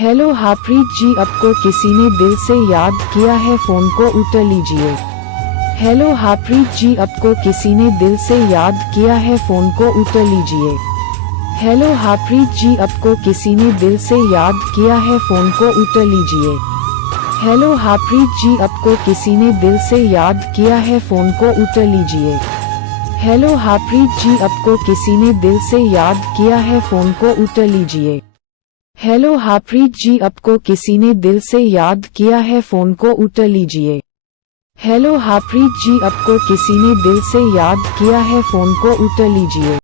Hello हाप्रीत जी, आपको किसी ने दिल से याद किया है, फोन को उठा लीजिए। हेलो हाप्रीत जी, आपको किसी ने दिल से याद किया है, फोन को उठा लीजिए। हेलो हाप्रीत जी, आपको किसी ने दिल से याद किया है, फोन को उठा लीजिए। हेलो हाप्रीत जी, आपको किसी ने दिल से याद किया है, फोन को उठा लीजिए। हेलो हाप्रीत जी, आपको किसी ने दिल से याद किया है, फोन को उठा लीजिए। हेलो हाप्रीत जी, आपको किसी ने दिल से याद किया है, फोन को उठा लीजिए। हेलो हाप्रीत जी, आपको किसी ने दिल से याद किया है, फोन को उठा लीजिए।